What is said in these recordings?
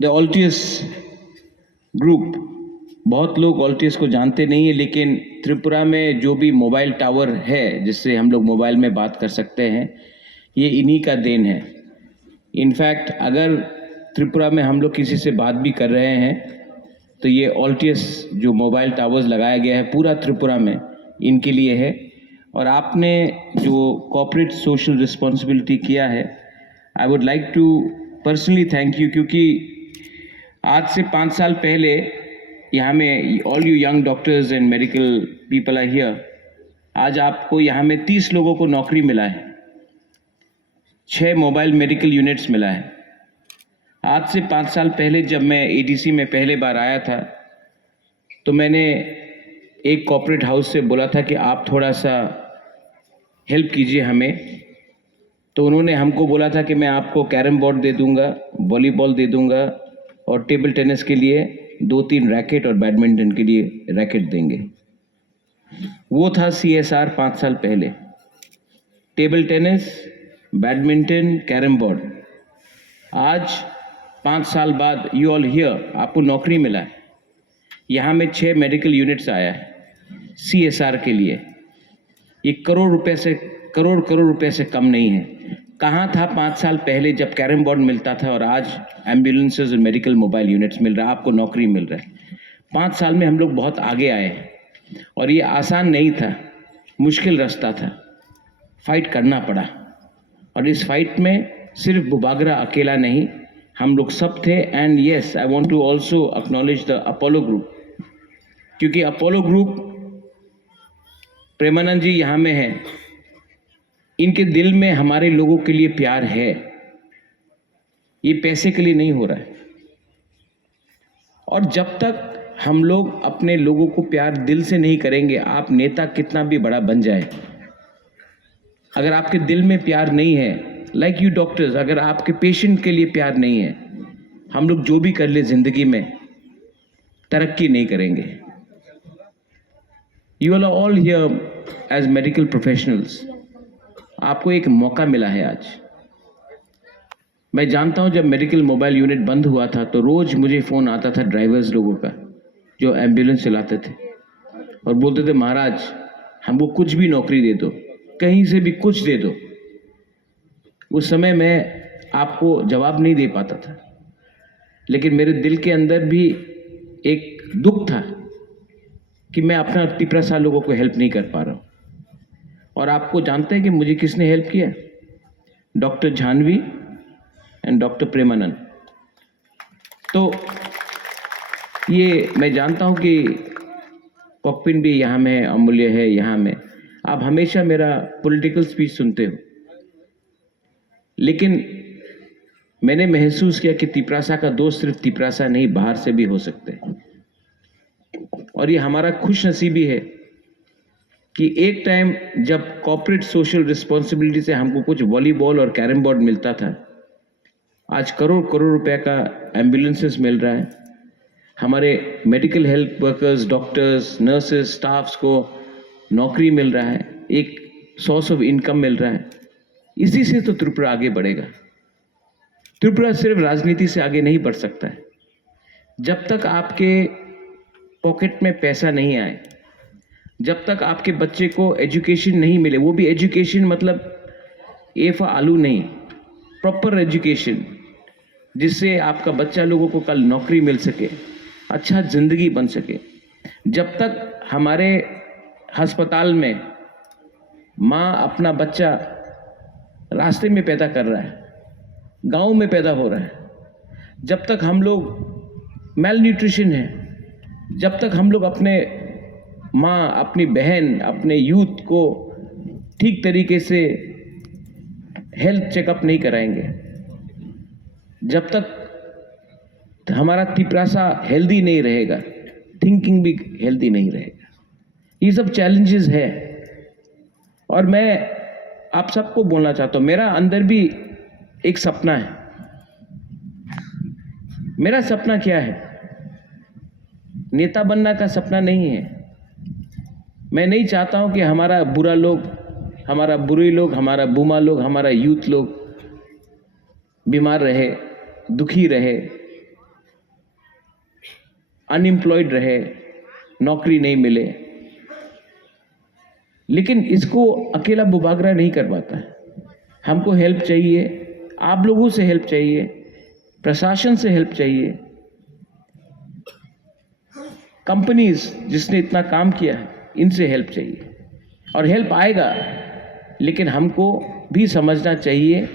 The ऑल्टियस group, बहुत लोग ऑल्टियस को जानते नहीं है, लेकिन त्रिपुरा में जो भी मोबाइल टावर है जिससे हम लोग मोबाइल में बात कर सकते हैं, ये इन्हीं का देन है। इनफैक्ट अगर त्रिपुरा में हम लोग किसी से बात भी कर रहे हैं तो ये ऑल्टियस जो मोबाइल टावर्स लगाया गया है पूरा त्रिपुरा में, इनके लिए है। और आपने जो कॉर्पोरेट सोशल रिस्पॉन्सिबिलिटी किया है, I would like to personally thank you, क्योंकि आज से 5 साल पहले यहाँ में all you young doctors and medical people are here, आज आपको यहाँ में 30 लोगों को नौकरी मिला है, 6 मोबाइल मेडिकल यूनिट्स मिला है। आज से 5 साल पहले जब मैं एडीसी में पहले बार आया था तो मैंने एक कॉर्पोरेट हाउस से बोला था कि आप थोड़ा सा हेल्प कीजिए हमें, तो उन्होंने हमको बोला था कि मैं आपको कैरम बोर्ड दे दूंगा, वॉलीबॉल दे दूंगा और टेबल टेनिस के लिए 2-3 रैकेट और बैडमिंटन के लिए रैकेट देंगे। वो था CSR 5 साल पहले, table tennis, badminton, carrom board. आज 5 साल बाद यू ऑल हियर, आपको नौकरी मिला है, यहाँ में 6 मेडिकल यूनिट्स आया है CSR के लिए। ये करोड़ रुपए से कम नहीं है। कहाँ था 5 साल पहले जब कैरम बोर्ड मिलता था और आज एम्बुलेंसेज और मेडिकल मोबाइल यूनिट्स मिल रहा है, आपको नौकरी मिल रहा है। 5 साल में हम लोग बहुत आगे आए हैं और ये आसान नहीं था, मुश्किल रास्ता था, फाइट करना पड़ा। और इस फाइट में सिर्फ बुबागरा अकेला नहीं, हम लोग सब थे। And yes, I want to also acknowledge the Apollo group, क्योंकि अपोलो ग्रुप, प्रेमानंद जी यहाँ में हैं, इनके दिल में हमारे लोगों के लिए प्यार है। ये पैसे के लिए नहीं हो रहा है। और जब तक हम लोग अपने लोगों को प्यार दिल से नहीं करेंगे, आप नेता कितना भी बड़ा बन जाए, अगर आपके दिल में प्यार नहीं है, लाइक यू डॉक्टर्स, अगर आपके पेशेंट के लिए प्यार नहीं है, हम लोग जो भी कर ले जिंदगी में तरक्की नहीं करेंगे। You are all here as medical professionals, आपको एक मौका मिला है आज। मैं जानता हूं जब मेडिकल मोबाइल यूनिट बंद हुआ था तो रोज मुझे फ़ोन आता था ड्राइवर्स लोगों का जो एम्बुलेंस चलाते थे और बोलते थे, महाराज हमको कुछ भी नौकरी दे दो, कहीं से भी कुछ दे दो। उस समय मैं आपको जवाब नहीं दे पाता था, लेकिन मेरे दिल के अंदर भी एक दुख था कि मैं अपना 30 साल लोगों को हेल्प नहीं कर पा रहा हूँ। और आपको जानते हैं कि मुझे किसने हेल्प किया? Doctor Jhanvi and doctor Premanand. तो ये मैं जानता हूँ कि पॉपिन भी यहाँ में, अमूल्य है यहाँ में, आप हमेशा मेरा पॉलिटिकल स्पीच सुनते हो, लेकिन मैंने महसूस किया कि तिपरासा का दोस्त सिर्फ तिपरासा नहीं, बाहर से भी हो सकते हैं। और ये हमारा खुश नसीबी है कि एक टाइम जब कॉर्पोरेट सोशल रिस्पॉन्सिबिलिटी से हमको कुछ वॉलीबॉल और कैरम बोर्ड मिलता था, आज करोड़ रुपए का एम्बुलेंसेस मिल रहा है। हमारे medical health workers, doctors, nurses, staffs को नौकरी मिल रहा है, एक सोर्स ऑफ इनकम मिल रहा है। इसी से तो त्रिपुरा आगे बढ़ेगा। त्रिपुरा सिर्फ राजनीति से आगे नहीं बढ़ सकता है। जब तक आपके पॉकेट में पैसा नहीं आए, जब तक आपके बच्चे को एजुकेशन नहीं मिले, वो भी एजुकेशन मतलब ए फॉर आलू नहीं, प्रॉपर एजुकेशन, जिससे आपका बच्चा लोगों को कल नौकरी मिल सके, अच्छा जिंदगी बन सके, जब तक हमारे अस्पताल में माँ अपना बच्चा रास्ते में पैदा कर रहा है, गांव में पैदा हो रहा है, जब तक हम लोग मेल न्यूट्रिशन है, जब तक हम लोग अपने माँ, अपनी बहन, अपने यूथ को ठीक तरीके से हेल्थ चेकअप नहीं कराएंगे, जब तक हमारा तिपरासा हेल्दी नहीं रहेगा, थिंकिंग भी हेल्दी नहीं रहेगा। ये सब चैलेंजेस है। और मैं आप सबको बोलना चाहता हूँ, मेरा अंदर भी एक सपना है। मेरा सपना क्या है? नेता बनना का सपना नहीं है। मैं नहीं चाहता हूं कि हमारा बुरा लोग, हमारा बुरे लोग, हमारा बूमा लोग, हमारा यूथ लोग बीमार रहे, दुखी रहे, अनएम्प्लॉयड रहे, नौकरी नहीं मिले, लेकिन इसको अकेला बुबागरा नहीं कर पाता है। हमको हेल्प चाहिए, आप लोगों से हेल्प चाहिए, प्रशासन से हेल्प चाहिए, कंपनीज जिसने इतना काम किया है इनसे हेल्प चाहिए। और हेल्प आएगा, लेकिन हमको भी समझना चाहिए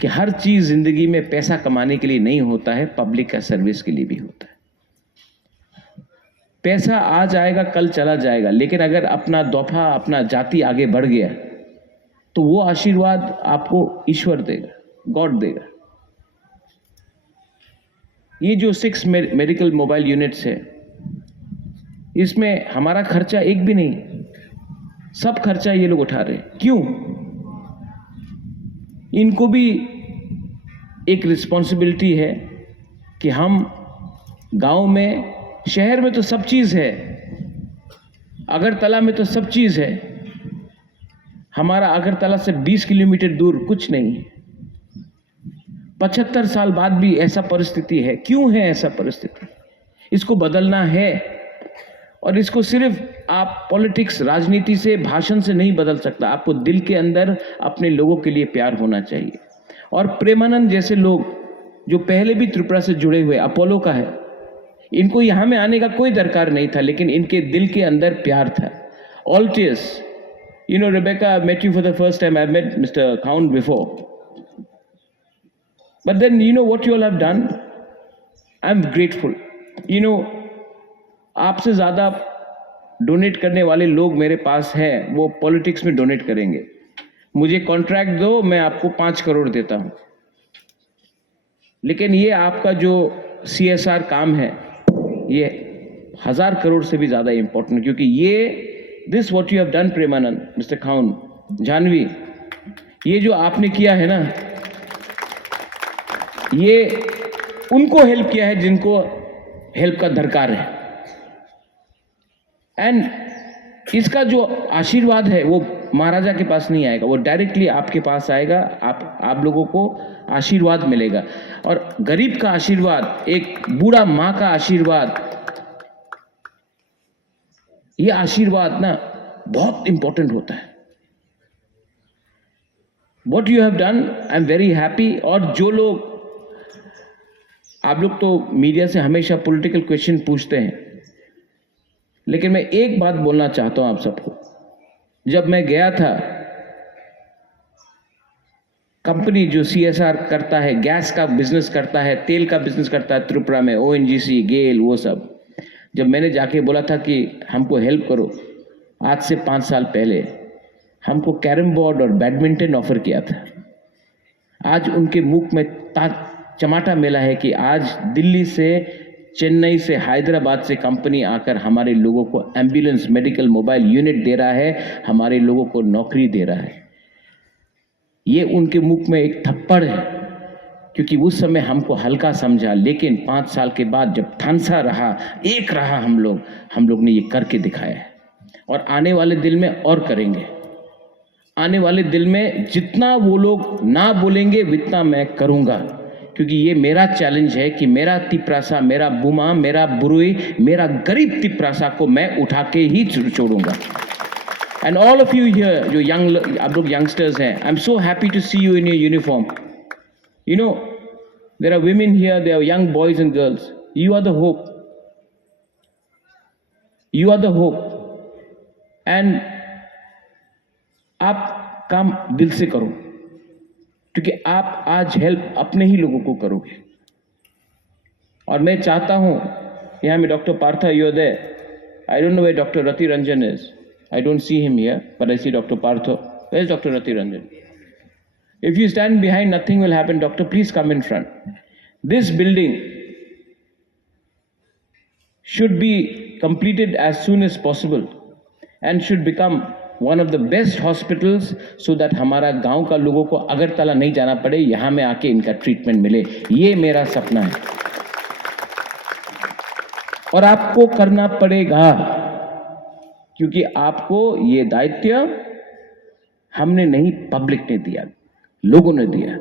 कि हर चीज़ ज़िंदगी में पैसा कमाने के लिए नहीं होता है, पब्लिक का सर्विस के लिए भी होता है। पैसा आज आएगा कल चला जाएगा, लेकिन अगर अपना दौफा, अपना जाति आगे बढ़ गया तो वो आशीर्वाद आपको ईश्वर देगा, गॉड देगा। ये जो 6 मेडिकल मोबाइल यूनिट्स है, इसमें हमारा खर्चा एक भी नहीं, सब खर्चा ये लोग उठा रहे हैं। क्यों? इनको भी एक रिस्पॉन्सिबिलिटी है कि हम गांव में, शहर में तो सब चीज़ है, अगरतला में तो सब चीज़ है, हमारा अगरतला से 20 किलोमीटर दूर कुछ नहीं है। 75 साल बाद भी ऐसा परिस्थिति है। क्यों है ऐसा परिस्थिति? इसको बदलना है, और इसको सिर्फ आप पॉलिटिक्स, राजनीति से, भाषण से नहीं बदल सकता। आपको दिल के अंदर अपने लोगों के लिए प्यार होना चाहिए। और प्रेमानंद जैसे लोग जो पहले भी त्रिपुरा से जुड़े हुए, अपोलो का है, इनको यहाँ में आने का कोई दरकार नहीं था, लेकिन इनके दिल के अंदर प्यार था। ऑल्टियस, you know, Rebecca, I met you for the first time. I've met Mr. Count before. But then, you know what you all have done? I'm grateful. You know, आपसे ज़्यादा डोनेट करने वाले लोग मेरे पास हैं, वो पॉलिटिक्स में डोनेट करेंगे। मुझे कॉन्ट्रैक्ट दो, मैं आपको 5 करोड़ देता हूँ। लेकिन ये आपका जो CSR काम है, ये 1000 करोड़ से भी ज़्यादा इम्पोर्टेंट, क्योंकि ये this what you have done Premanand, mister Khaun, Janvi, ये जो आपने किया है ना, ये उनको हेल्प किया है जिनको हेल्प का दरकार है। एंड इसका जो आशीर्वाद है वो महाराजा के पास नहीं आएगा, वो डायरेक्टली आपके पास आएगा। आप लोगों को आशीर्वाद मिलेगा। और गरीब का आशीर्वाद, एक बूढ़ा माँ का आशीर्वाद, ये आशीर्वाद ना बहुत इंपॉर्टेंट होता है। What you have done, I am very happy। और जो लोग, आप लोग तो मीडिया से हमेशा पॉलिटिकल क्वेश्चन पूछते हैं, लेकिन मैं एक बात बोलना चाहता हूं आप सबको। जब मैं गया था, कंपनी जो CSR करता है, गैस का बिजनेस करता है, तेल का बिजनेस करता है त्रिपुरा में, ONGC, गेल, वो सब, जब मैंने जाके बोला था कि हमको हेल्प करो, आज से 5 साल पहले हमको कैरम बोर्ड और बैडमिंटन ऑफर किया था। आज उनके मुख में चमाटा मिला है कि आज दिल्ली से, चेन्नई से, हैदराबाद से कंपनी आकर हमारे लोगों को एम्बुलेंस, मेडिकल मोबाइल यूनिट दे रहा है, हमारे लोगों को नौकरी दे रहा है। ये उनके मुख में एक थप्पड़ है, क्योंकि उस समय हमको हल्का समझा, लेकिन 5 साल के बाद जब थानसा रहा, एक रहा हम लोग ने ये करके दिखाया है। और आने वाले दिल में और करेंगे। आने वाले दिल में जितना वो लोग ना बोलेंगे उतना मैं करूँगा, क्योंकि ये मेरा चैलेंज है कि मेरा तिपरासा, मेरा बुमा, मेरा बुरुई, मेरा गरीब तिपरासा को मैं उठा के ही छोड़ूंगा। And all of you here जो आप लोग यंगस्टर्स हैं, I am so happy to see you in your uniform. You know, there are women here, there are young boys and girls. You are the hope. You are the hope. And आप काम दिल से करो, क्योंकि आप आज help अपने ही लोगों को करोगे। और मैं चाहता हूँ, यहाँ में doctor Partha, you are there. I don't know where Dr. Rati Ranjan is. I don't see him here, but I see Dr. Partha. Where is Dr. Rati Ranjan? If you stand behind, nothing will happen. Doctor, please come in front. This building should be completed as soon as possible and should become one of the best hospitals so that हमारा गांव का लोगों को अगरतला नहीं जाना पड़े, यहाँ में आके इनका ट्रीटमेंट मिले। ये मेरा सपना है और आपको करना पड़ेगा, क्योंकि आपको ये दायित्व हमने नहीं, पब्लिक ने दिया, लोगों ने दिया।